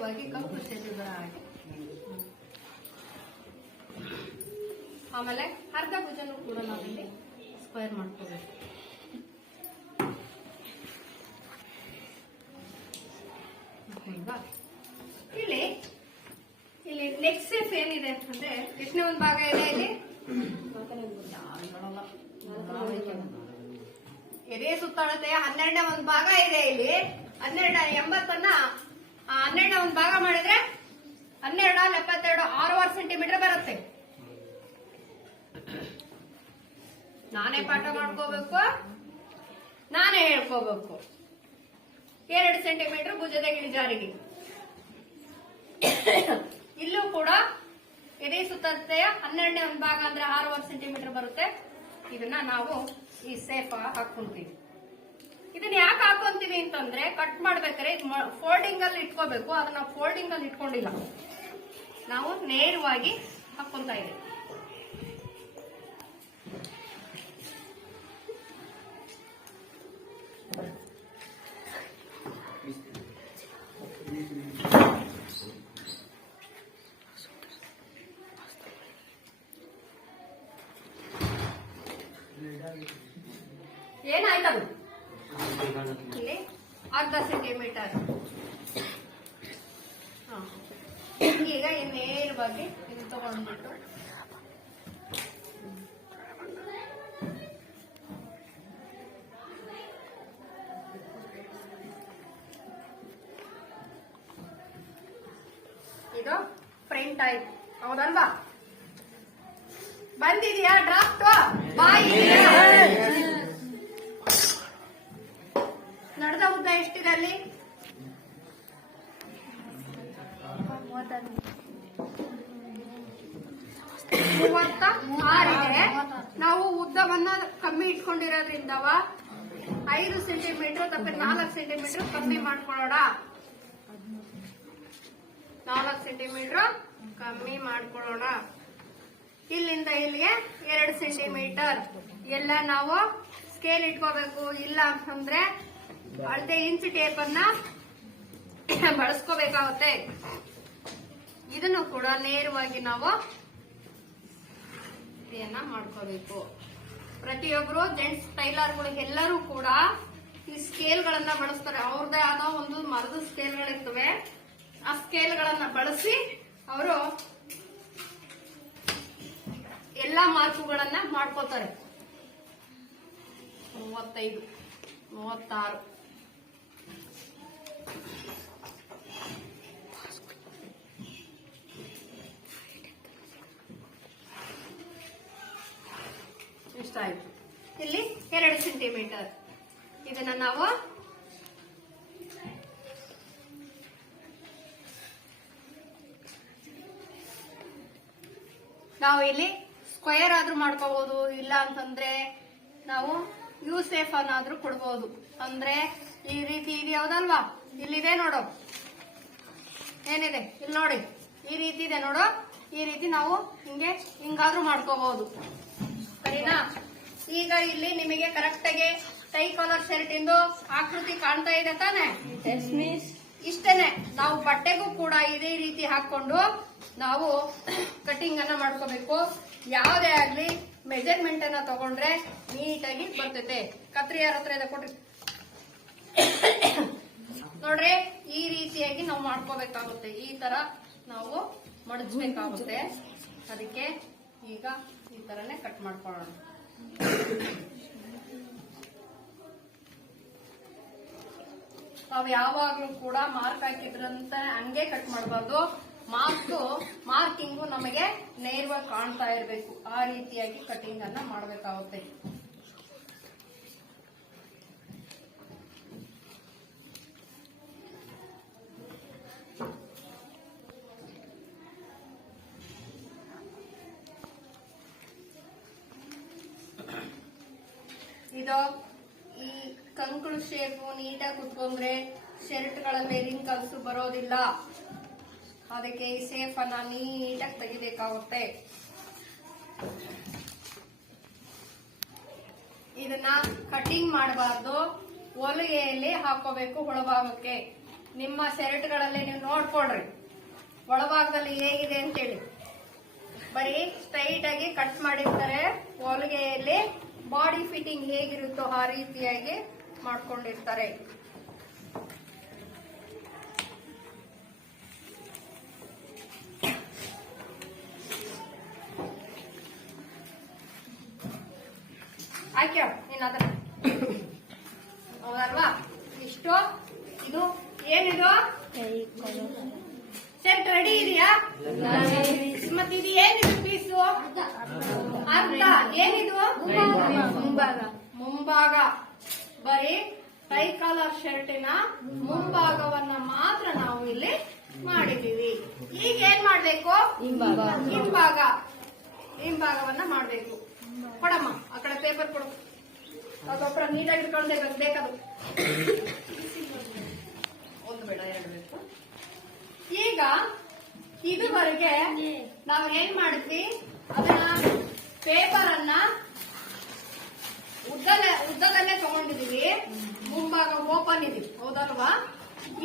ನೇರವಾಗಿ ಕಪ್ಪು ಶೇಪ್ ಹಾಗೆ ಆಮೇಲೆ ಅರ್ಧ ಭುಜನು ಕೂಡ ನಾವಿಲ್ಲಿ ಸ್ಕ್ವೇರ್ ಮಾಡ್ಕೋಬೇಕು? ಇಲ್ಲಿ ಇಲ್ಲಿ ನೆಕ್ಸ್ಟ್ ಸ್ಟೆಪ್ ಏನಿದೆ ಅಂತಂದ್ರೆ ಎಷ್ಟನೇ ಒಂದು ಭಾಗ ಇದೆ ಇಲ್ಲಿ? ಎದೆ ಸುತ್ತಾಡುತ್ತೆ ಹನ್ನೆರಡನೇ ಒಂದು ಭಾಗ ಇದೆ ಇಲ್ಲಿ ಹನ್ನೆರಡ ಎಂಬತ್ತನ್ನ ಹನ್ನೆರಡನೇ ಒಂದು ಭಾಗ ಮಾಡಿದ್ರೆ ಹನ್ನೆರಡು ಅಲ್ಲಿ ಎಪ್ಪತ್ತೆರಡು, ಆರೂವರೆ ಸೆಂಟಿಮೀಟರ್ ಬರುತ್ತೆ. ನಾನೇ ಪಾಠ ಮಾಡ್ಕೋಬೇಕು, ನಾನೇ ಹೇಳ್ಕೋಬೇಕು. ಎರಡು ಸೆಂಟಿಮೀಟರ್ ಭುಜದ ಇಳಿಜಾರಿಗೆ ಇಲ್ಲೂ ಕೂಡ ಎದೆ ಸುತ್ತತೆಯ ಹನ್ನೆರಡನೇ ಒಂದು ಭಾಗ ಅಂದ್ರೆ ಆರೂವರೆ ಸೆಂಟಿಮೀಟರ್ ಬರುತ್ತೆ. ಇದನ್ನ ನಾವು ಈ ಸೇಫ್ ಹಾಕೊಂತೀವಿ ಇದನ್ನ ಯಾಕೆ ಹಾಕೊಂತೀವಿ ಅಂತಂದ್ರೆ ಕಟ್ ಮಾಡ್ಬೇಕಾದ್ರೆ ಫೋಲ್ಡಿಂಗ್ ಅಲ್ಲಿ ಇಟ್ಕೋಬೇಕು, ಅದನ್ನ ಫೋಲ್ಡಿಂಗ್ ಅಲ್ಲಿ ಇಟ್ಕೊಂಡಿಲ್ಲ. ನಾವು ನೇರವಾಗಿ ಹಾಕೊಂತ ಇದ್ದೀವಿ ಆಯ್ತು. ಹೌದಲ್ವಾ? ಬಂದಿದೆಯಾ? ಡ್ರಾಫ್ಟ್ ಬಾಯಿ ನಡೆದ ಉದ್ದ ಎಷ್ಟಿದೆ ಅಲ್ಲಿ? ಮೂವತ್ತ ಆರಿದೆ. ನಾವು ಉದ್ದವನ್ನ ಕಮ್ಮಿ ಇಟ್ಕೊಂಡಿರೋದ್ರಿಂದವ ಐದು ಸೆಂಟಿಮೀಟರ್ ತಪ್ಪ ನಾಲ್ಕು ಸೆಂಟಿಮೀಟರ್ ಕಮ್ಮಿ ಮಾಡ್ಕೊಳ್ಳೋಣ. ನಾಲ್ಕು ಸೆಂಟಿಮೀಟರ್ ಕಮ್ಮಿ ಮಾಡ್ಕೊಳ್ಳೋಣ. ಇಲ್ಲಿಂದ ಇಲ್ಲಿಗೆ ಎರಡು ಸೆಂಟಿಮೀಟರ್ ಎಲ್ಲ ನಾವು ಸ್ಕೇಲ್ ಇಟ್ಕೋಬೇಕು. ಇಲ್ಲ ಅಂತಂದ್ರೆ ಅಳತೆ ಇಂಚ್ ಟೇಪ್ ಅನ್ನ ಬಳಸ್ಕೋಬೇಕಾಗುತ್ತೆ. ಇದನ್ನು ಕೂಡ ನೇರವಾಗಿ ನಾವು ಇದನ್ನ ಮಾಡ್ಕೋಬೇಕು. ಪ್ರತಿಯೊಬ್ರು ಜೆಂಟ್ಸ್ ಟೈಲರ್ಗಳು ಎಲ್ಲರೂ ಕೂಡ ಈ ಸ್ಕೇಲ್ ಗಳನ್ನ ಬಳಸ್ತಾರೆ. ಅವ್ರದೇ ಆದ ಒಂದು ಮರದ ಸ್ಕೇಲ್ಗಳಿರ್ತವೆ ಆ ಸ್ಕೇಲ್ ಗಳನ್ನ ಬಳಸಿ ಅವರು ಎಲ್ಲಾ ಮಾರ್ಕುಗಳನ್ನ ಮಾಡ್ಕೋತಾರೆ. ಮೂವತ್ತೈದು ಮೂವತ್ತಾರು. ಇಷ್ಟಾಯ್ತು ಇಲ್ಲಿ ಎರಡು ಸೆಂಟಿಮೀಟರ್ ಇದನ್ನ ನಾವು ನಾವು ಇಲ್ಲಿ ಸ್ಕ್ವೇರ್ ಆದ್ರೂ ಮಾಡ್ಕೋಬಹುದು ಇಲ್ಲ ಅಂತಂದ್ರೆ ನಾವು ಯು ಸೇಫ್ ಅನ್ನಾದ್ರೂ ಕೊಡ್ಬೋದು. ಅಂದ್ರೆ ಈ ರೀತಿ ಇದು ಯಾವ್ದಲ್ವಾ? ಇಲ್ಲಿದೆ ನೋಡು. ಏನಿದೆ? ಇಲ್ಲಿ ನೋಡಿ. ಈ ರೀತಿ ಇದೆ ನೋಡು. ಈ ರೀತಿ ನಾವು ಹಿಂಗೆ ಹಿಂಗಾದ್ರೂ ಮಾಡ್ಕೋಬಹುದು. ಸರಿನಾ? ಈಗ ಇಲ್ಲಿ ನಿಮಗೆ ಕರೆಕ್ಟ್ ಆಗಿ ಟೈ ಕಾಲರ್ ಶರ್ಟ್ ಇಂದು ಆಕೃತಿ ಕಾಣ್ತಾ ಇದೆ ತಾನೆ? ಇಷ್ಟೇನೆ. ನಾವು ಬಟ್ಟೆಗೂ ಕೂಡ ಇದೇ ರೀತಿ ಹಾಕೊಂಡು ನಾವು ಕಟಿಂಗ್ ಅನ್ನ ಮಾಡ್ಕೋಬೇಕು. ಯಾವುದೇ ಆಗ್ಲಿ ಮೆಜರ್ಮೆಂಟ್ ಅನ್ನ ತಗೊಂಡ್ರೆ ನೀಟಾಗಿ ಬರ್ತೈತೆ. ಕತ್ರಿ ಯಾರ ಹತ್ರ ಇದೆ ನೋಡ್ರಿ, ಈ ರೀತಿಯಾಗಿ ನಾವು ಮಾಡ್ಕೋಬೇಕಾಗುತ್ತೆ. ಈ ತರ ನಾವು ಮಡಚ್ಬೇಕಾಗುತ್ತೆ. ಅದಕ್ಕೆ ಈಗ ಈ ತರನೇ ಕಟ್ ಮಾಡ್ಕೊಳ್ಳೋಣ. ನಾವ್ ಯಾವಾಗ್ಲೂ ಕೂಡ ಮಾರ್ಕ್ ಹಾಕಿದ್ರಂತ ಹಂಗೆ ಕಟ್ ಮಾಡಬಾರ್ದು. ಮಾರ್ಕ್ ಮಾರ್ಕಿಂಗು ನಮಗೆ ನೇರವಾಗಿ ಕಾಣ್ತಾ ಇರಬೇಕು. ಆ ರೀತಿಯಾಗಿ ಕಟಿಂಗ್ ಅನ್ನ ಮಾಡಬೇಕಾಗುತ್ತೆ. ಇದು ಈ ಕಂಕುಳು ಶೇಪು ನೀಟಾಗಿ ಕುತ್ಕೊಂಡ್ರೆ ಶರ್ಟ್ಗಳ ಮೇಲಿನ ಕಲಸು ಬರೋದಿಲ್ಲ. ಅದಕ್ಕೆ ಈ ಸೇಫನ್ನು ನೀಟಾಗಿ ತೆಗಿಬೇಕಾಗುತ್ತೆ. ಇದನ್ನ ಕಟಿಂಗ್ ಮಾಡಬಾರ್ದು. ಹೊಲಿಗೆಯಲ್ಲಿ ಹಾಕೋಬೇಕು ಒಳಭಾಗಕ್ಕೆ. ನಿಮ್ಮ ಶರ್ಟ್ಗಳಲ್ಲಿ ನೀವು ನೋಡ್ಕೊಳ್ರಿ. ಒಳಭಾಗದಲ್ಲಿ ಹೇಗಿದೆ ಅಂತೇಳಿ. ಬರೀ ಸ್ಟ್ರೈಟ್ ಆಗಿ ಕಟ್ ಮಾಡಿರ್ತಾರೆ. ಹೊಲಿಗೆಯಲ್ಲಿ ಬಾಡಿ ಫಿಟ್ಟಿಂಗ್ ಹೇಗಿರುತ್ತೋ ಆ ರೀತಿಯಾಗಿ ಮಾಡ್ಕೊಂಡಿರ್ತಾರೆ. ಆಯ್ಕೆ ನೀನ್ ಅದನ್ನ ಹೌದಲ್ವಾ? ಇಷ್ಟು? ಇದು ಏನಿದು? ಸೆಟ್ ರೆಡಿ ಇದೆಯಾ? ಮತ್ತೆ ಇದು ಏನಿದು ಪೀಸು ಅರ್ಧ. ಏನಿದು? ಮುಂಭಾಗ. ಮುಂಭಾಗ. ಬರೀ ಕೈ ಕಲರ್ ಶರ್ಟಿನ ಮುಂಭಾಗವನ್ನ ಮಾತ್ರ ನಾವು ಇಲ್ಲಿ ಮಾಡಿದೀವಿ ಈಗ ಏನ್ ಮಾಡ್ಬೇಕು? ಹಿಂಭಾಗ. ಹಿಂಭಾಗವನ್ನ ಮಾಡ್ಬೇಕು. ಕೊಡಮ್ಮ, ಆ ಕಡೆ ಪೇಪರ್ ಕೊಡು. ಅದೊಬ್ಬರ ನೀಟಾಗಿ ಇಟ್ಕೊಂಡೆ ಬೇಕದು. ಒಂದು ಬೇಡ ಎರಡು ಬೇಕು. ಈಗ ಇದುವರೆಗೆ ನಾವು ಏನ್ ಮಾಡಿದ್ವಿ? ಅದನ್ನ ಪೇಪರ್ ಅನ್ನ ಉದ್ದಲೆ ಉದ್ದದಲ್ಲೇ ತಗೊಂಡಿದೀವಿ. ಮುಂಭಾಗ ಓಪನ್ ಇದೆ, ಹೌದಲ್ವಾ?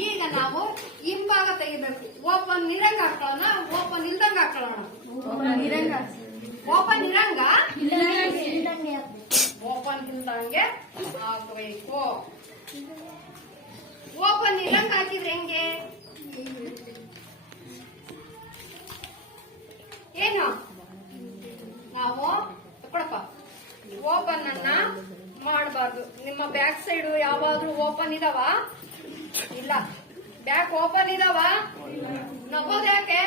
ಈಗ ನಾವು ಹಿಂಭಾಗ ತೆಗಿಬೇಕು. ಓಪನ್ ನಿರಂಗ ಹಾಕೊಳ್ಳೋಣ ಓಪನ್ ಇಲ್ದಂಗ ಹಾಕೊಳ್ಳೋಣ ಓಪನ್ ಇರಂಗ ಓಪನ್ ಹಾಕಬೇಕು ಓಪನ್ ಇರಂಗ ಹಾಕಿದ್ರೆ ಹೆಂಗೆ? ಏನು? ನಾವು ಕೊಡಪ್ಪ ಓಪನ್ ಅನ್ನ ಮಾಡಬಾರ್ದು. ನಿಮ್ಮ ಬ್ಯಾಕ್ ಸೈಡ್ ಯಾವಾದ್ರೂ ಓಪನ್ ಇದಾವ? ಇಲ್ಲ. ಬ್ಯಾಕ್ ಓಪನ್ ಇದಾವ? ನಗೋದ್ ಯಾಕೆ?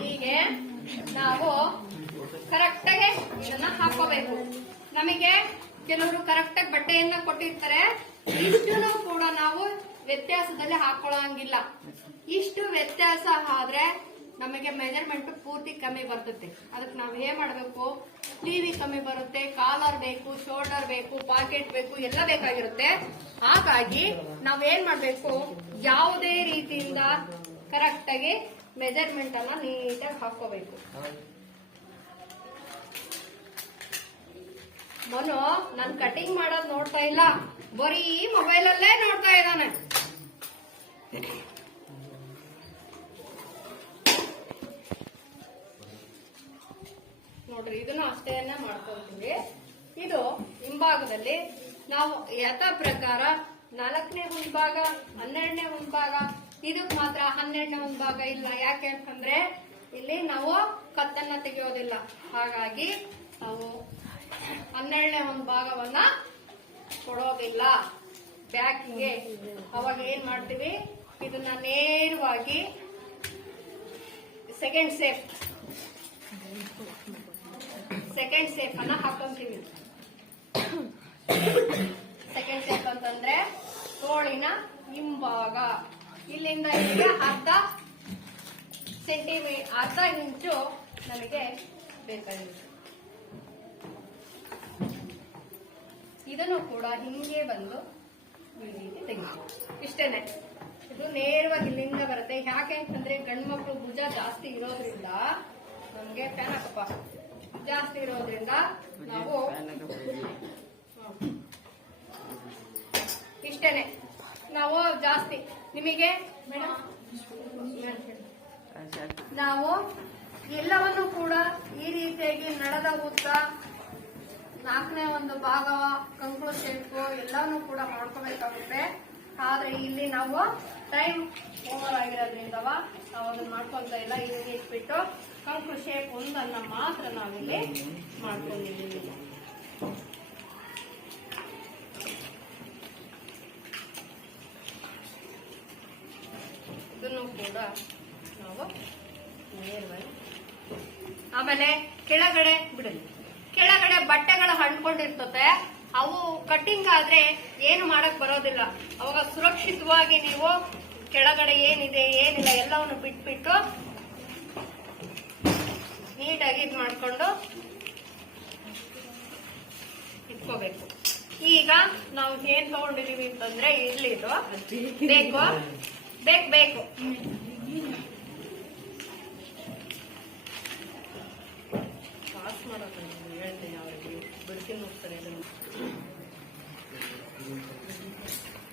ಹೀಗೆ ನಾವು ಕರೆಕ್ಟ್ ಆಗಿ ಇದನ್ನ ಹಾಕೋಬೇಕು. ನಮಗೆ ಕೆಲವರು ಕರೆಕ್ಟ್ ಆಗಿ ಬಟ್ಟೆಯನ್ನ ಕೊಟ್ಟಿರ್ತಾರೆ. ಇಷ್ಟು ಕೂಡ ನಾವು ವ್ಯತ್ಯಾಸದಲ್ಲಿ ಹಾಕೊಳ್ಳಂಗಿಲ್ಲ. ಇಷ್ಟು ವ್ಯತ್ಯಾಸ ಆದ್ರೆ ನಮಗೆ ಮೆಜರ್ಮೆಂಟ್ ಪೂರ್ತಿ ಕಮ್ಮಿ ಬರ್ತದೆ. ಅದಕ್ಕೆ ನಾವು ಏನ್ ಮಾಡ್ಬೇಕು? ಸ್ಲೀವಿ ಕಮ್ಮಿ ಬರುತ್ತೆ ಕಾಲರ್ ಬೇಕು ಶೋಲ್ಡರ್ ಬೇಕು ಪಾಕೆಟ್ ಬೇಕು, ಎಲ್ಲ ಬೇಕಾಗಿರುತ್ತೆ. ಹಾಗಾಗಿ ನಾವ್ ಏನ್ ಮಾಡ್ಬೇಕು? ಯಾವುದೇ ರೀತಿಯಿಂದ ಕರೆಕ್ಟ್ ಆಗಿ ಮೆಜರ್ಮೆಂಟ್ ಅನ್ನ ನೀಟಾಗಿ ಹಾಕೋಬೇಕು. ಮನು, ನನ್ ಕಟಿಂಗ್ ಮಾಡೋದ್ ನೋಡ್ತಾ ಇಲ್ಲ. ಬರೀ ಮೊಬೈಲ್ ಅಲ್ಲೇ ನೋಡ್ತಾ ಇದ್ದಾನೆ. ನೋಡ್ರಿ, ಇದನ್ನು ಅಷ್ಟೇನೆ ಮಾಡ್ಕೊಂತೀವಿ ಇದು ಹಿಂಭಾಗದಲ್ಲಿ ನಾವು ಯಥ ಪ್ರಕಾರ ನಾಲ್ಕನೇ ಭಾಗ ಹನ್ನೆರಡನೇ ಮುಂಭಾಗ ಇದಕ್ ಮಾತ್ರ ಹನ್ನೆರಡನೇ ಮುಂಭಾಗ ಇಲ್ಲ. ಯಾಕೆ ಅಂತಂದ್ರೆ ಇಲ್ಲಿ ನಾವು ಕತ್ತನ್ನ ತೆಗೆಯೋದಿಲ್ಲ. ಹಾಗಾಗಿ ನಾವು ಹನ್ನೆರಡನೇ ಒಂದು ಭಾಗವನ್ನ ಕೊಡೋದಿಲ್ಲ. ಬ್ಯಾಕಿಗೆ ಅವಾಗ ಏನ್ ಮಾಡ್ತೀವಿ? ಇದನ್ನ ನೇರವಾಗಿ ಸೆಕೆಂಡ್ ಸೇಫ್ ಸೆಕೆಂಡ್ ಸೇಫ್ ಅನ್ನ ಹಾಕೊಂತೀವಿ. ಸೆಕೆಂಡ್ ಸೇಫ್ ಅಂತಂದ್ರೆ ತೋಳಿನ ಹಿಂಭಾಗ. ಇಲ್ಲಿಂದ ಇಲ್ಲಿಗೆ ಅರ್ಧ ಸೆಂಟಿಮೀ ಅರ್ಧ ಇಂಚು ನಮಗೆ ಬೇಕಾಗಿರುತ್ತೆ. ಇದನ್ನು ಕೂಡ ಹಿಂಗೆ ಬಂದು ಈ ರೀತಿ ಇಷ್ಟೇನೆ. ಇದು ನೇರವಾಗಿ ಇಲ್ಲಿಂದ ಬರುತ್ತೆ. ಯಾಕೆ ಅಂತಂದ್ರೆ ಗಂಡು ಮಕ್ಕಳು ಭುಜ ಜಾಸ್ತಿ ಇರೋದ್ರಿಂದ ನಮ್ಗೆ ಫ್ಯಾನ್ ಹಾಕಪ್ಪ ಜಾಸ್ತಿ ಇರೋದ್ರಿಂದ ನಾವು. ಇಷ್ಟೇನೆ. ನಾವು ಜಾಸ್ತಿ. ನಿಮಗೆ? ನಾವು ಎಲ್ಲವನ್ನು ಕೂಡ ಈ ರೀತಿಯಾಗಿ ನಡೆದ ಉದ್ದ ನಾಲ್ಕನೇ ಒಂದು ಭಾಗ ಕಂಕುಳು ಶೇಪ್ ಎಲ್ಲಾನು ಕೂಡ ಮಾಡ್ಕೋಬೇಕಾಗುತ್ತೆ. ಆದ್ರೆ ಇಲ್ಲಿ ನಾವು ಟೈಮ್ ಓವರ್ ಆಗಿರೋದ್ರಿಂದವ ನಾವು ಅದನ್ನ ಮಾಡ್ಕೊಂತ ಇಲ್ಲ ಇಲ್ಲಿ ಇಟ್ಬಿಟ್ಟು ಕಂಕುಳು ಶೇಪ್ ಒಂದನ್ನ ಮಾತ್ರ ನಾವಿಲ್ಲಿ ಮಾಡ್ಕೊಂಡಿದ್ದೀವಿ. ಇದನ್ನು ಕೂಡ ನಾವು ಆಮೇಲೆ ಕೆಳಗಡೆ ಬಟ್ಟೆಗಳು ಹಣ್ಕೊಂಡಿರ್ತತೆ ಅವು ಕಟ್ಟಿಂಗ್ ಆದ್ರೆ ಏನು ಮಾಡಕ್ ಬರೋದಿಲ್ಲ. ಅವಾಗ ಸುರಕ್ಷಿತವಾಗಿ ನೀವು ಕೆಳಗಡೆ ಏನಿದೆ, ಏನಿಲ್ಲ, ಎಲ್ಲವನ್ನು ಬಿಟ್ಬಿಟ್ಟು ನೀಟಾಗಿ ಇದು ಮಾಡ್ಕೊಂಡು ಇಟ್ಕೋಬೇಕು. ಈಗ ನಾವು ಏನ್ ತಗೊಂಡಿದೀವಿ ಅಂತಂದ್ರೆ ಇಲ್ಲಿದು ಬೇಕು? ಬೇಕು ಬೇಕು. ಮಾಡೋದು.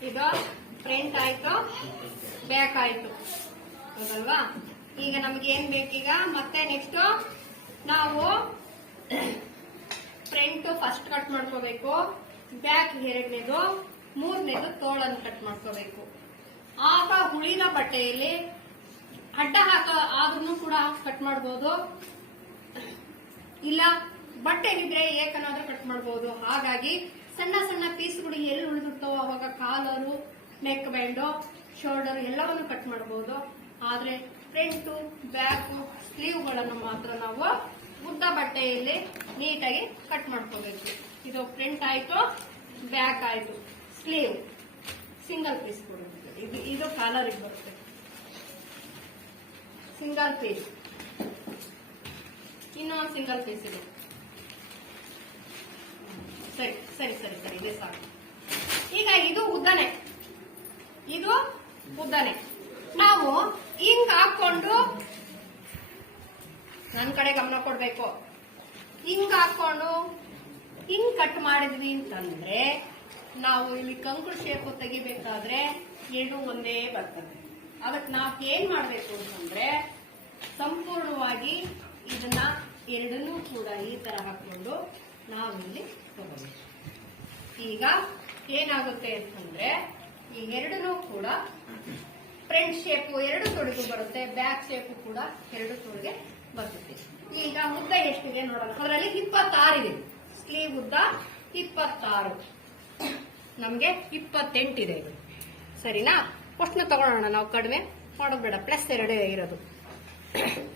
ಇದು ಫ್ರಂಟ್ ಆಯ್ತು ಬ್ಯಾಕ್ ಆಯ್ತು. ಹೌದಲ್ವಾ? ಈಗ ನಮ್ಗೆ ಏನ್ ಬೇಕೀಗ? ಮತ್ತೆ ನೆಕ್ಸ್ಟ್ ನಾವು ಫ್ರಂಟ್ ಫಸ್ಟ್ ಕಟ್ ಮಾಡ್ಕೋಬೇಕು ಬ್ಯಾಕ್ ಎರಡನೇದು, ಮೂರನೇದು ತೋಳನ್ನು ಕಟ್ ಮಾಡ್ಕೋಬೇಕು. ಆಗ ಹುಳಿನ ಬಟ್ಟೆಯಲ್ಲಿ ಅಡ್ಡ ಹಾಕ ಆದ್ರೂ ಕೂಡ ಕಟ್ ಮಾಡ್ಬೋದು. ಇಲ್ಲ, ಬಟ್ಟೆ ಇದ್ರೆ ಏಕನಾದ್ರೂ ಕಟ್ ಮಾಡ್ಬೋದು. ಹಾಗಾಗಿ ಸಣ್ಣ ಸಣ್ಣ ಪೀಸ್ಗಳು ಎಲ್ಲಿ ಉಳಿದಿರ್ತಾವೋ ಅವಾಗ ಕಾಲರು ನೆಕ್ ಬ್ಯಾಂಡು ಶೋಲ್ಡರ್ ಎಲ್ಲವನ್ನು ಕಟ್ ಮಾಡಬಹುದು ಆದ್ರೆ ಫ್ರಂಟು ಬ್ಯಾಕು ಸ್ಲೀವ್ಗಳನ್ನು ಮಾತ್ರ ನಾವು ಉದ್ದ ಬಟ್ಟೆಯಲ್ಲಿ ನೀಟಾಗಿ ಕಟ್ ಮಾಡ್ಕೋಬೇಕು. ಇದು ಫ್ರಂಟ್ ಆಯ್ತು ಬ್ಯಾಕ್ ಆಯ್ತು. ಸ್ಲೀವ್ ಸಿಂಗಲ್ ಪೀಸ್ ಕೊಡುತ್ತೆ ಇದು ಇದು ಕಾಲರಿಗೆ ಬರುತ್ತೆ. ಸಿಂಗಲ್ ಪೀಸ್ ಇನ್ನೊಂದು ಸಿಂಗಲ್ ಪೀಸ್ ಇದೆ. ಸರಿ ಸರಿ ಸರಿ ಸರಿ, ಇದೆ ಸಾಕು. ಈಗ ಇದು ಉದ್ದನೆ. ಇದು ಉದ್ದನೆ. ನಾವು ಹಿಂಗ್ ಹಾಕೊಂಡು ನನ್ನ ಕಡೆ ಗಮನ ಕೊಡ್ಬೇಕು. ಹಿಂಗ್ ಹಾಕೊಂಡು ಹಿಂಗ್ ಕಟ್ ಮಾಡಿದ್ವಿ ಅಂತಂದ್ರೆ ನಾವು ಇಲ್ಲಿ ಕಂಕುಳ ಶೇಪು ತೆಗಿಬೇಕಾದ್ರೆ ಎರಡು ಒಂದೇ ಬರ್ತದೆ. ಅದಕ್ಕೆ ನಾವು ಏನ್ ಮಾಡ್ಬೇಕು ಅಂತಂದ್ರೆ ಸಂಪೂರ್ಣವಾಗಿ ಇದನ್ನ ಎರಡನ್ನೂ ಕೂಡ ಈ ತರ ಹಾಕೊಂಡು ನಾವಿಲ್ಲಿ ಈಗ ಏನಾಗುತ್ತೆ ಅಂತಂದ್ರೆ, ಈ ಎರಡನ್ನೂ ಕೂಡ ಫ್ರಂಟ್ ಶೇಪ್ ಎರಡು ತೊಡೆಗೂ ಬರುತ್ತೆ ಬ್ಯಾಕ್ ಶೇಪ್ ಕೂಡ ಎರಡು ತೊಡೆಗೆ ಬರುತ್ತೆ. ಈಗ ಉದ್ದ ಎಷ್ಟಿದೆ ನೋಡೋಣ. ಅದರಲ್ಲಿ ಇಪ್ಪತ್ತಾರು ಇದೆ ಸ್ಲೀವ್ ಉದ್ದ ಇಪ್ಪತ್ತಾರು. ನಮ್ಗೆ ಇಪ್ಪತ್ತೆಂಟಿದೆ. ಸರಿನಾ? ಅಷ್ಟನ್ನ ತಗೊಳ್ಳೋಣ. ನಾವು ಕಡಿಮೆ ಮಾಡೋದು ಬೇಡ. ಪ್ಲಸ್ ಎರಡೇ ಇರೋದು.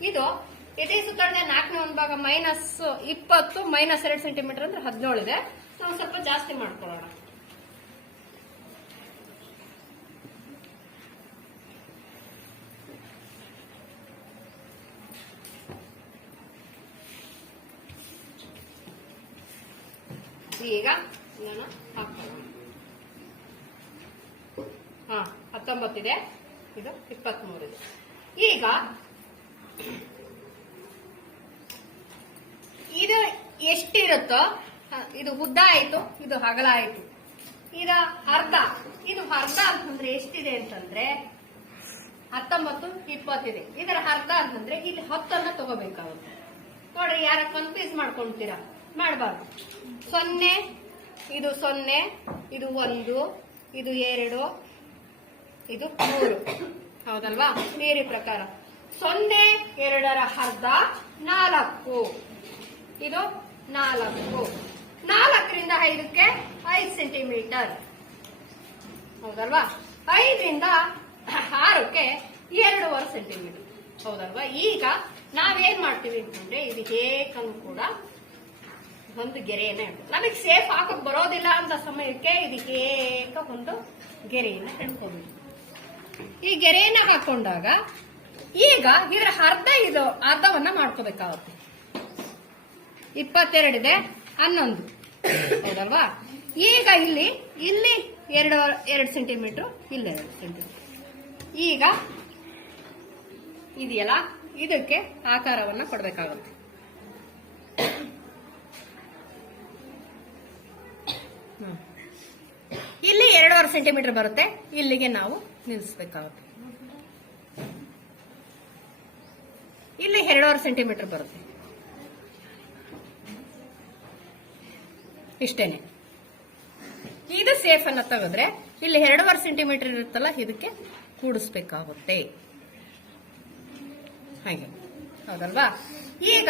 ಇದು ಎದೆ ಸುತ್ತಾಡಿದ ನಾಲ್ಕನೇ ಭಾಗ ಮೈನಸ್ ಇಪ್ಪತ್ತು ಮೈನಸ್ ಎರಡು ಸೆಂಟಿಮೀಟರ್ ಅಂದ್ರೆ ಹದಿನೇಳು ಇದೆ. ನಾವು ಸ್ವಲ್ಪ ಜಾಸ್ತಿ ಮಾಡ್ಕೊಳ್ಳೋಣ. ಈಗ ನಾನು ಹಾ ಹತ್ತೊಂಬತ್ತಿದೆ ಇದು. ಇಪ್ಪತ್ಮೂರಿದೆ ಈಗ ಇದು ಎಷ್ಟಿರುತ್ತೋ ಇದು ಉದ್ದ ಆಯ್ತು, ಇದು ಹಗಲ ಆಯ್ತು. ಈಗ ಅರ್ಧ, ಇದು ಅರ್ಧ ಅಂತಂದ್ರೆ ಎಷ್ಟಿದೆ ಅಂತಂದ್ರೆ ಹತ್ತೊಂಬತ್ತು, ಇಪ್ಪತ್ತಿದೆ. ಇದರ ಅರ್ಧ ಅಂತಂದ್ರೆ ಇಲ್ಲಿ ಹತ್ತನ್ನ ತಗೋಬೇಕಾಗುತ್ತೆ. ನೋಡ್ರಿ, ಯಾರ ಕನ್ಫ್ಯೂಸ್ ಮಾಡ್ಕೊಂತೀರಾ? ಮಾಡಬಾರ್ದು. ಸೊನ್ನೆ, ಇದು ಸೊನ್ನೆ, ಇದು ಒಂದು, ಇದು ಎರಡು, ಇದು ಮೂರು. ಹೌದಲ್ವಾ? ಬೇರೆ ಪ್ರಕಾರ. ಸೊನ್ನೆ, ಎರಡರ ಅರ್ಧ, ನಾಲ್ಕು. ಇದು ನಾಲ್ಕು. ನಾಲ್ಕರಿಂದ ಐದಕ್ಕೆ ಐದು ಸೆಂಟಿಮೀಟರ್ ಹೌದಲ್ವಾ? ಐದರಿಂದ ಆರಕ್ಕೆ ಎರಡೂವರೆ ಸೆಂಟಿಮೀಟರ್ ಹೌದಲ್ವಾ? ಈಗ ನಾವೇನ್ ಮಾಡ್ತೀವಿ ಅಂತಂದ್ರೆ ಇದು ಕೂಡ ಒಂದು ಗೆರೆಯನ್ನ ಹಿಡ್ಕೊ ನಮಗೆ ಸೇಫ್ ಹಾಕಕ್ ಬರೋದಿಲ್ಲ ಅಂತ ಸಮಯಕ್ಕೆ ಇದು ಒಂದು ಗೆರೆಯನ್ನ ಹಿಡ್ಕೋಬೇಕು ಈ ಗೆರೆಯನ್ನ ಹಾಕೊಂಡಾಗ ಈಗ ಇದರ ಅರ್ಧ ಇದು ಅರ್ಧವನ್ನ ಮಾಡ್ಕೋಬೇಕಾಗುತ್ತೆ. ಇಪ್ಪತ್ತೆರಡಿದೆ, ಹನ್ನೊಂದು. ಹೌದಲ್ವಾ? ಈಗ ಇಲ್ಲಿ ಇಲ್ಲಿ ಎರಡು ಎರಡು ಸೆಂಟಿಮೀಟರ್ ಇಲ್ಲ ಎರಡು ಸೆಂಟಿಮೀಟರ್ ಈಗ ಇದೆಯಲ್ಲ, ಇದಕ್ಕೆ ಆಕಾರವನ್ನ ಕೊಡಬೇಕಾಗುತ್ತೆ. ಇಲ್ಲಿ ಎರಡೂವರೆ ಸೆಂಟಿಮೀಟರ್ ಬರುತ್ತೆ, ಇಲ್ಲಿಗೆ ನಾವು ನಿಲ್ಲಿಸಬೇಕಾಗುತ್ತೆ. ಇಲ್ಲಿ ಎರಡೂವರೆ ಸೆಂಟಿಮೀಟರ್ ಬರುತ್ತೆ. ಇಷ್ಟೇನೆ. ಇದು ಸೇಫ್ ಅನ್ನ ತೆಗೆದ್ರೆ ಇಲ್ಲಿ ಎರಡೂವರೆ ಸೆಂಟಿಮೀಟರ್ ಇರುತ್ತಲ್ಲ, ಇದಕ್ಕೆ ಕೂಡಿಸ್ಬೇಕಾಗುತ್ತೆ. ಹಾಗೆ. ಹೌದಲ್ವಾ? ಈಗ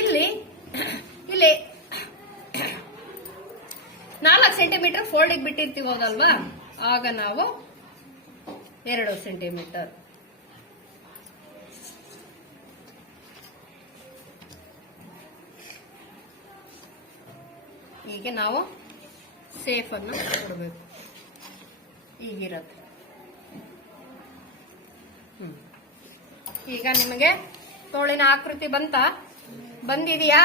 ಇಲ್ಲಿ ಇಲ್ಲಿ ನಾಲ್ಕು ಸೆಂಟಿಮೀಟರ್ ಫೋಲ್ಡಿಗೆ ಬಿಟ್ಟಿರ್ತೀವಿ ಹೌದಲ್ವಾ ಆಗ ನಾವು ಎರಡು ಸೆಂಟಿಮೀಟರ್ ಹೀಗೆ ನಾವು ಸೇಫನ್ನು ಕೊಡಬೇಕು. ಈಗಿರುತ್ತೆ ಹ್ಮ್. ಈಗ ನಿಮಗೆ ತೋಳಿನ ಆಕೃತಿ ಬಂತ? ಬಂದಿದೆಯಾ?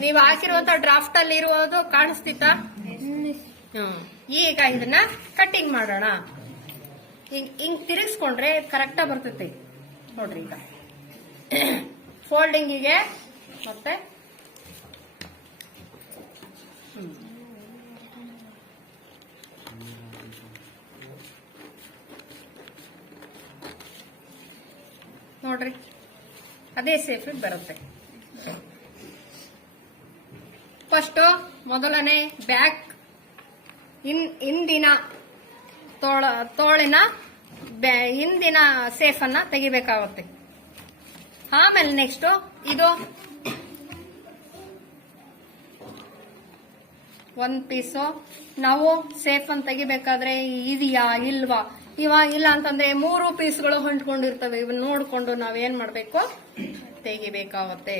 ನೀವು ಹಾಕಿರುವಂತ ಡ್ರಾಫ್ಟ್ ಅಲ್ಲಿ ಇರುವುದು ಕಾಣಿಸ್ತಿತ್ತಾ. ಈಗ ಇದನ್ನ ಕಟ್ಟಿಂಗ್ ಮಾಡೋಣ. ಹಿಂಗ್ ಹಿಂಗ್ ತಿರುಗಿಸ್ಕೊಂಡ್ರೆ ಕರೆಕ್ಟಾಗಿ ಬರ್ತೈತಿ. ನೋಡ್ರಿ ಈಗ. ಫೋಲ್ಡಿಂಗಿಗೆ ಮತ್ತೆ ನೋಡ್ರಿ. ಅದೇ ಸೇಫಿಗೆ ಬರುತ್ತೆ. ಫಸ್ಟ್ ಮೊದಲನೇ ಬ್ಯಾಕ್ ಇನ್, ಹಿಂದಿನ ತೋಳ, ತೋಳಿನ ಹಿಂದಿನ ಸೇಫ್ ಅನ್ನ ತೆಗಿಬೇಕಾಗುತ್ತೆ. ಆಮೇಲೆ ನೆಕ್ಸ್ಟ್ ಇದು ಒಂದ್ ಪೀಸು ನಾವು ಸೇಫ್ ಅನ್ನು ತೆಗಿಬೇಕಾದ್ರೆ ಇದೆಯಾ, ಇಲ್ವಾ? ಇವ ಇಲ್ಲ ಅಂತಂದ್ರೆ ಮೂರು ಪೀಸ್ಗಳು ಹೊಂಟ್ಕೊಂಡಿರ್ತವೆ ಇವನ್ನ ನೋಡ್ಕೊಂಡು ನಾವೇನ್ ಮಾಡ್ಬೇಕು? ತೆಗಿಬೇಕಾಗತ್ತೆ.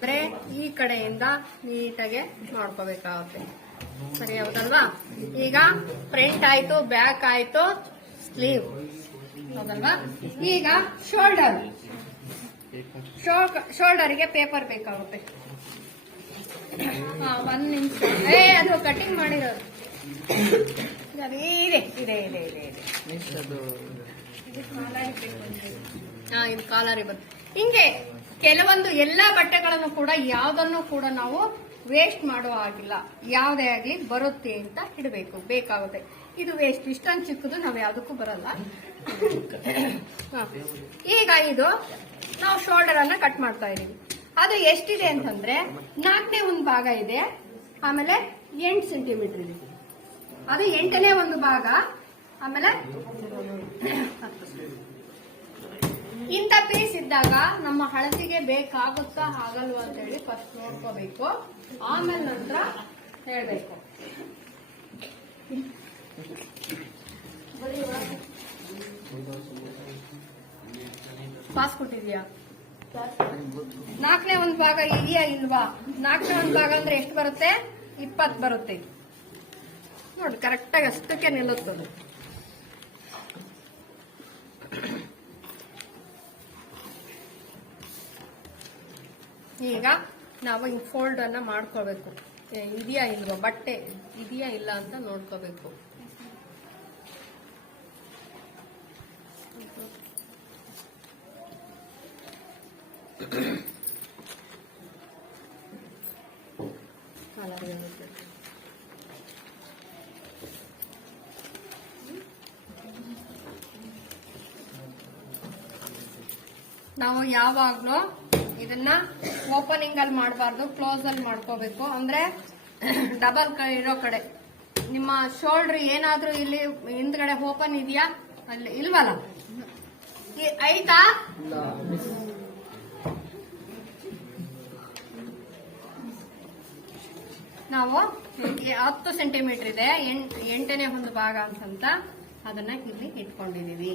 ಬರೇ, ಈ ಕಡೆಯಿಂದ ನೀಟಾಗಿ ಮಾಡ್ಕೋಬೇಕಾಗುತ್ತೆ. ಸರಿ, ಹೌದಲ್ವಾ? ಈಗ ಫ್ರಂಟ್ ಆಯ್ತು ಬ್ಯಾಕ್ ಆಯ್ತು ಸ್ಲೀವ್ ಹೌದಲ್ವಾ? ಈಗ ಶೋಲ್ಡರ್ ಶೋಲ್ಡರ್ಗೆ ಪೇಪರ್ ಬೇಕಾಗುತ್ತೆ. ಹಾ, ಒಂದ್ ನಿಮಿಷ. ಏ, ಅದು ಕಟಿಂಗ್ ಮಾಡಿರೋದು. ಇದೆ ಇದೆ ಇದೆ ಇದೆ ಹಾ, ಇದು ಕಾಲರಿ ಬಂತು ಹಿಂಗೆ ಕೆಲವೊಂದು ಎಲ್ಲಾ ಬಟ್ಟೆಗಳನ್ನು ಕೂಡ ಯಾವ್ದನ್ನು ಕೂಡ ನಾವು ವೇಸ್ಟ್ ಮಾಡೋ ಆಗಿಲ್ಲ ಯಾವುದೇ ಆಗ್ಲಿ ಬರುತ್ತೆ ಅಂತ ಇಡಬೇಕು. ಬೇಕಾಗುತ್ತೆ. ಇದು ವೇಸ್ಟ್ ಇಷ್ಟೊಂದು ಚಿಕ್ಕದು, ನಾವು ಯಾವುದಕ್ಕೂ ಬರಲ್ಲ. ಈಗ ಇದು ನಾವು ಶೋಲ್ಡರ್ ಅನ್ನ ಕಟ್ ಮಾಡ್ತಾ ಇದೀವಿ ಅದು ಎಷ್ಟಿದೆ ಅಂತಂದ್ರೆ ನಾಲ್ಕನೇ ಒಂದು ಭಾಗ ಇದೆ. ಆಮೇಲೆ ಎಂಟು ಸೆಂಟಿಮೀಟರ್ ಇದೆ. ಅದು ಎಂಟನೇ ಒಂದು ಭಾಗ. ಆಮೇಲೆ ಇಂಥ ಪೀಸ್ ಇದ್ದಾಗ ನಮ್ಮ ಹಳಸಿಗೆ ಬೇಕಾಗುತ್ತಾ ಆಗಲ್ವಾ ಅಂತ ಹೇಳಿ ಫಸ್ಟ್ ನೋಡ್ಕೋಬೇಕು. ಆಮೇಲೆ ನಂತರ ಹೇಳ್ಬೇಕು. ಪಾಸ್ ಕೊಟ್ಟಿದ್ಯಾ ನಾಲ್ಕನೇ ಒಂದು ಭಾಗ ಇದೆಯಾ ಇಲ್ವಾ? ನಾಲ್ಕನೇ ಒಂದು ಭಾಗ ಅಂದ್ರೆ ಎಷ್ಟು ಬರುತ್ತೆ? ಇಪ್ಪತ್ತು ಬರುತ್ತೆ. ನೋಡಿ ಕರೆಕ್ಟಾಗಿ ಅಷ್ಟಕ್ಕೆ ನಿಲ್ಲುತ್ತದೆ. ಈಗ ನಾವು ಈ ಫೋಲ್ಡ್ ಅನ್ನ ಮಾಡ್ಕೋಬೇಕು. ಇದೆಯಾ ಇಲ್ವಾ? ಬಟ್ಟೆ ಇದೆಯಾ ಇಲ್ಲ ಅಂತ ನೋಡ್ಕೋಬೇಕು. ನಾವು ಯಾವಾಗ್ಲೂ ಇದನ್ನ ಓಪನಿಂಗ್ ಅಲ್ಲಿ ಮಾಡಬಾರ್ದು ಕ್ಲೋಸ್ ಅಲ್ಲಿ ಮಾಡ್ಕೋಬೇಕು. ಅಂದ್ರೆ ಡಬಲ್ ಇರೋ ಕಡೆ. ನಿಮ್ಮ ಶೋಲ್ಡರ್ ಏನಾದ್ರೂ ಇಲ್ಲಿ ಹಿಂದ್ಗಡೆ ಓಪನ್ ಇದೆಯಾ? ಅಲ್ಲಿ ಇಲ್ವಲ್ಲ? ಐತಾ ನಾವು ಹತ್ತು ಸೆಂಟಿಮೀಟರ್ ಇದೆ, ಎಂಟ್- ಎಂಟನೇ ಒಂದು ಭಾಗ ಅಂತ ಅದನ್ನ ಇಲ್ಲಿ ಇಟ್ಕೊಂಡಿದೀವಿ.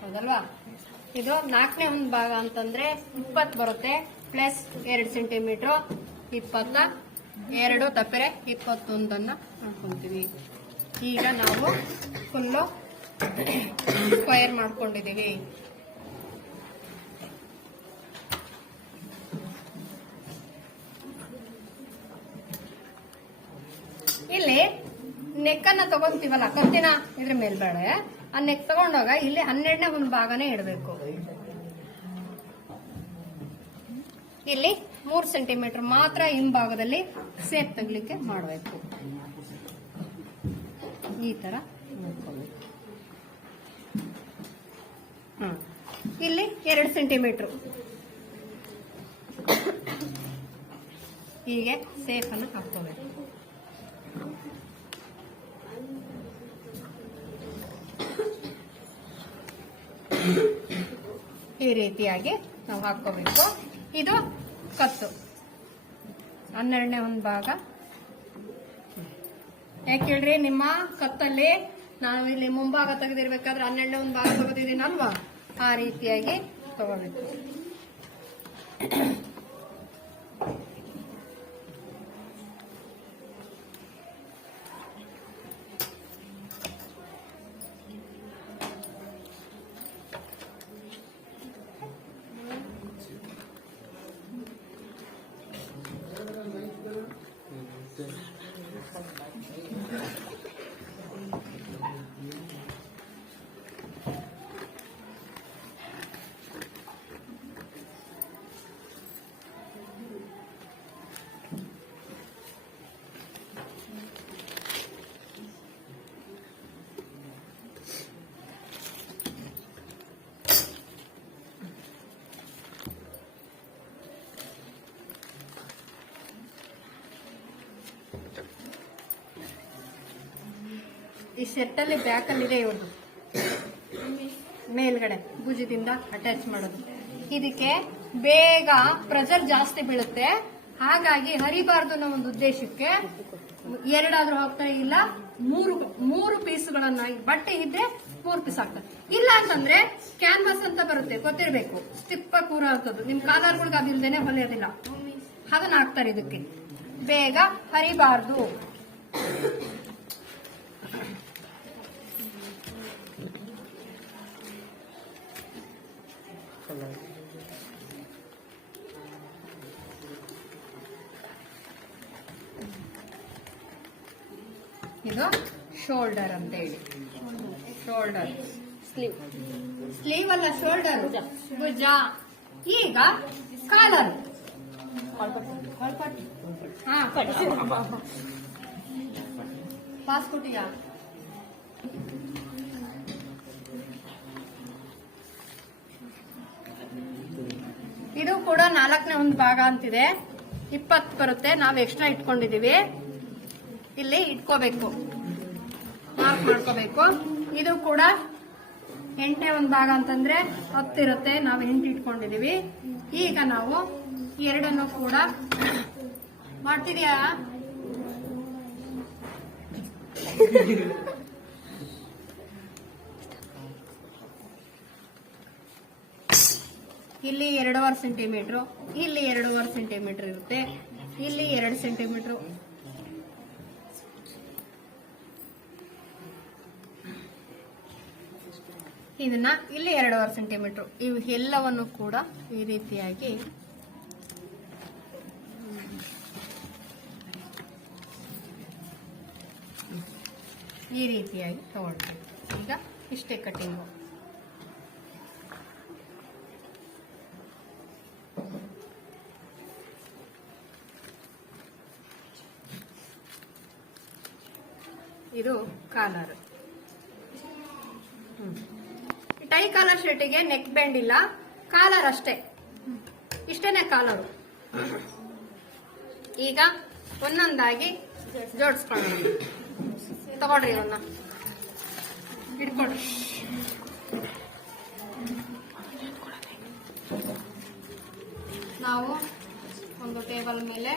ಹೌದಲ್ವಾ? ಇದು ನಾಲ್ಕನೇ ಒಂದು ಭಾಗ ಅಂತಂದ್ರೆ ಇಪ್ಪತ್ತು ಬರುತ್ತೆ ಪ್ಲಸ್ ಎರಡು ಸೆಂಟಿಮೀಟರ್ ಇಪ್ಪತ್ತ, ಎರಡು ತಪ್ಪರೆ ಇಪ್ಪತ್ತೊಂದನ್ನ ಮಾಡ್ಕೊಂತೀವಿ. ಈಗ ನಾವು ಫುಲ್ಲು ಸ್ಕ್ವಯರ್ ಮಾಡ್ಕೊಂಡಿದ್ದೀವಿ. ಇಲ್ಲಿ ನೆಕ್ ಅನ್ನ ತಗೊಂತೀವಲ್ಲ, ಕತ್ತಿನ ಇದ್ರ ಮೇಲ್ಗಡೆ. ಆ ನೆಕ್ ತಗೊಂಡಾಗ ಇಲ್ಲಿ ಹನ್ನೆರಡನೇ ಒಂದು ಭಾಗನೇ ಇಡಬೇಕು. ಇಲ್ಲಿ ಮೂರ್ ಸೆಂಟಿಮೀಟರ್ ಮಾತ್ರ ಹಿಂಭಾಗದಲ್ಲಿ ಸೇಪ್ ತೆಗ್ಲಿಕ್ಕೆ ಮಾಡಬೇಕು. ಈ ತರ ನೋಡ್ಕೊಬೇಕು ಹ್ಮ್ ಇಲ್ಲಿ ಎರಡು ಸೆಂಟಿಮೀಟರ್ ಹೀಗೆ ಸೇಫ್ ಅನ್ನು ಹಾಕೋಬೇಕು ಈ ರೀತಿಯಾಗಿ ನಾವು ಹಾಕೋಬೇಕು ಇದು ಕತ್ತು. ಹನ್ನೆರಡನೇ ಒಂದು ಭಾಗ. ಯಾಕೆ ಹೇಳ್ರಿ, ನಿಮ್ಮ ಕತ್ತಲ್ಲಿ ನಾವು ಇಲ್ಲಿ ಮುಂಭಾಗ ತೆಗೆದಿರ್ಬೇಕಾದ್ರೆ ಹನ್ನೆರಡನೇ ಒಂದು ಭಾಗ ತೆಗೆದಿದ್ದೀನಲ್ವಾ ಆ ರೀತಿಯಾಗಿ ತಗೋಬೇಕು. ಈ ಶರ್ಟ್ ಅಲ್ಲಿ ಬ್ಯಾಕ್ ಅಲ್ಲಿ ಇದೆ ಇವ್ರದ್ದು ಮೇಲ್ಗಡೆ ಭುಜದಿಂದ ಅಟ್ಯಾಚ್ ಮಾಡೋದು. ಇದಕ್ಕೆ ಬೇಗ ಪ್ರೆಷರ್ ಜಾಸ್ತಿ ಬೀಳುತ್ತೆ. ಹಾಗಾಗಿ ಹರಿಬಾರ್ದು ಅನ್ನೋ ಒಂದು ಉದ್ದೇಶಕ್ಕೆ ಎರಡಾದ್ರೂ ಹೋಗ್ತಾ ಇಲ್ಲ. ಮೂರು ಮೂರು ಪೀಸ್ಗಳನ್ನ ಬಟ್ಟೆ ಇದ್ರೆ ಮೂರು ಪೀಸ್ ಆಗ್ತದೆ. ಇಲ್ಲ ಅಂತಂದ್ರೆ ಕ್ಯಾನ್ವಾಸ್ ಅಂತ ಬರುತ್ತೆ, ಗೊತ್ತಿರ್ಬೇಕು. ಸ್ಟಿಪ್ಪ ಕೂರ ಅಂತದ್ದು ನಿಮ್ ಕಾಲರ್ಗಳಿಗೆ ಅದಿಲ್ದೇನೆ ಹೊಲಿಯೋದಿಲ್ಲ. ಅದನ್ನ ಹಾಕ್ತಾರೆ ಇದಕ್ಕೆ. ಬೇಗ ಹರಿಬಾರ್ದು. ಇದು ಶೋಲ್ಡರ್ ಅಂತ ಹೇಳಿ ಶೋಲ್ಡರ್. ಸ್ಲೀವ್. ಸ್ಲೀವ್ ಅಲ್ಲ ಶೋಲ್ಡರ್. ಭುಜ. ಈಗ ಕಾಲರ್. ಹಾ ಕೂಡ ನಾಲ್ಕನೇ ಒಂದು ಭಾಗ ಅಂತಿದೆ. ಇಪ್ಪತ್ತು ಬರುತ್ತೆ. ನಾವು ಎಕ್ಸ್ಟ್ರಾ ಇಟ್ಕೊಂಡಿದೀವಿ. ಇಲ್ಲಿ ಇಟ್ಕೋಬೇಕು. ಮಾರ್ಕ್ ಮಾಡ್ಕೋಬೇಕು. ಇದು ಕೂಡ ಎಂಟನೇ ಒಂದು ಭಾಗ ಅಂತಂದ್ರೆ ಹತ್ತಿರುತ್ತೆ ನಾವು ಎಂಟು ಇಟ್ಕೊಂಡಿದೀವಿ. ಈಗ ನಾವು ಎರಡನ್ನು ಕೂಡ ಮಾಡ್ತಿದ್ಯಾ? ಇಲ್ಲಿ ಎರಡೂವರೆ ಸೆಂಟಿಮೀಟರ್, ಇಲ್ಲಿ ಎರಡೂವರೆ ಸೆಂಟಿಮೀಟರ್ ಇರುತ್ತೆ. ಇಲ್ಲಿ ಎರಡು ಸೆಂಟಿಮೀಟರ್. ಇದನ್ನ ಇಲ್ಲಿ ಎರಡೂವರೆ ಸೆಂಟಿಮೀಟರ್. ಇವು ಎಲ್ಲವನ್ನು ಕೂಡ ಈ ರೀತಿಯಾಗಿ ಈ ರೀತಿಯಾಗಿ ತಗೊಳ್ತೀವಿ ಈಗ ಇಷ್ಟೇ ಕಟಿಂಗು ಇದು ಕಾಲರ್ ಟೈ ಕಾಲರ್ ಶರ್ಟಿಗೆ ನೆಕ್ ಬ್ಯಾಂಡ್ ಇಲ್ಲ ಕಾಲರ್ ಅಷ್ಟೇ. ಇಷ್ಟೇನೆ ಕಾಲರು ಈಗ ಒಂದೊಂದಾಗಿ ಜೋಡಿಸ್ಕೊಳ್ಳೋಣ. ತಗೊಳ್ರಿ ಅವನ್ನ ಇಟ್ಕೊಳ್ರಿ ನಾವು ಒಂದು ಟೇಬಲ್ ಮೇಲೆ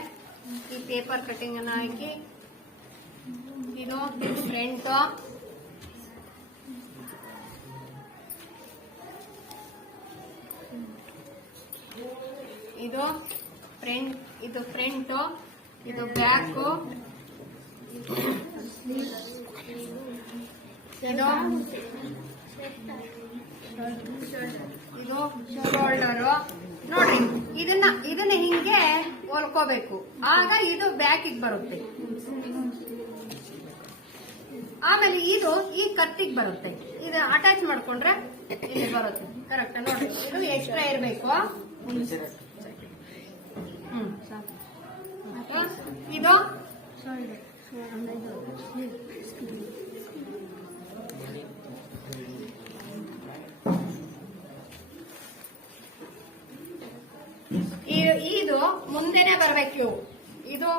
ಈ ಪೇಪರ್ ಕಟಿಂಗ್ ಅನ್ನ ಹಾಕಿ ಇದು ಫ್ರೆಂಡ್ ಇದು ಫ್ರೆಂಟ್ ಇದು ಫ್ರಂಟ್ ಇದು ಬ್ಯಾಕ್ ಇದು ಇದು ಶೋಲ್ಡರು ನೋಡ್ರಿ, ಇದನ್ನ ಇದನ್ನ ಹಿಂಗೆ ಹೊಲ್ಕೋಬೇಕು. ಆಗ ಇದು ಬ್ಯಾಕಿಗೆ ಬರುತ್ತೆ. ಆಮೇಲೆ ಇದು ಈ ಕತ್ತಿಗೆ ಬರುತ್ತೆ. ಇದು ಅಟ್ಯಾಚ್ ಮಾಡ್ಕೊಂಡ್ರೆ ಇಲ್ಲಿ ಬರುತ್ತೆ. ಕರೆಕ್ಟ್ ನೋಡಿ, ಇದು ಎಕ್ಸ್ಟ್ರಾ ಇರಬೇಕು? ಇದು? ಇದು ಮುಂದೆನೆ ಬರ್ಬೇಕು ಇದು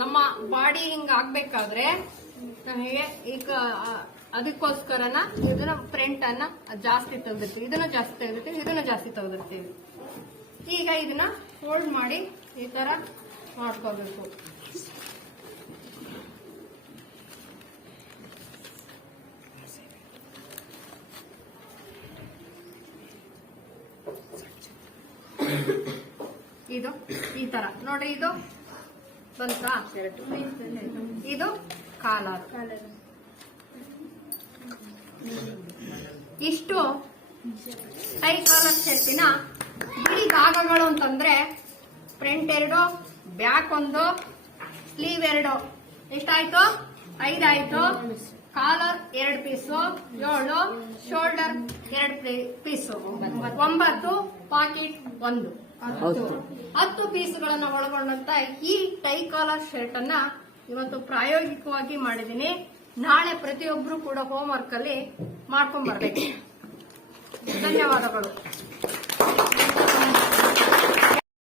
ನಮ್ಮ ಬಾಡಿ ಹಿಂಗ ಆಗ್ಬೇಕಾದ್ರೆ ನಮಗೆ ಈಗ ಅದಕ್ಕೋಸ್ಕರನ ಇದನ್ನ ಪ್ರಿಂಟ್ ಅನ್ನ ಜಾಸ್ತಿ ತೆಗೆದಿರ್ತೀವಿ. ಇದನ್ನ ಜಾಸ್ತಿ ತೆಗೆದಿರ್ತೀವಿ, ಇದನ್ನ ಜಾಸ್ತಿ ತೆಗೆದಿರ್ತೀವಿ. ಈಗ ಇದನ್ನ ಫೋಲ್ಡ್ ಮಾಡಿ ಈ ತರ ಮಾಡ್ಕೋಬೇಕು. ಇದು ಈ ತರ. ನೋಡ್ರಿ ಇದು ಬಂತಾ? ಇದು ಕಾಲರ್. ಇಷ್ಟು ಟೈ ಕಾಲರ್ ಶರ್ಟಿನ ಬಿಳಿ ಭಾಗಗಳು ಅಂತಂದ್ರೆ ಫ್ರಂಟ್ ಎರಡು ಬ್ಯಾಕ್ ಒಂದು ಸ್ಲೀವ್ ಎರಡು. ಎಷ್ಟಾಯ್ತು? ಐದಾಯ್ತು. ಕಾಲರ್ ಎರಡು ಪೀಸು ಏಳು ಶೋಲ್ಡರ್ ಎರಡು ಪೀಸು. ಒಂಬತ್ತು ಪಾಕೆಟ್ ಒಂದು. ಹತ್ತು. ಪೀಸ್ಗಳನ್ನ ಒಳಗೊಂಡಂತ ಈ ಟೈ ಕಾಲರ್ ಶರ್ಟ್ ಅನ್ನ ಇವತ್ತು ಪ್ರಾಯೋಗಿಕವಾಗಿ ಮಾಡಿದ್ದೀನಿ. ನಾಳೆ ಪ್ರತಿಯೊಬ್ರು ಕೂಡ ಹೋಮ್ ವರ್ಕ್ ಅಲ್ಲಿ ಮಾಡ್ಕೊಂಡ್ ಬರ್ಬೇಕು. ಧನ್ಯವಾದಗಳು.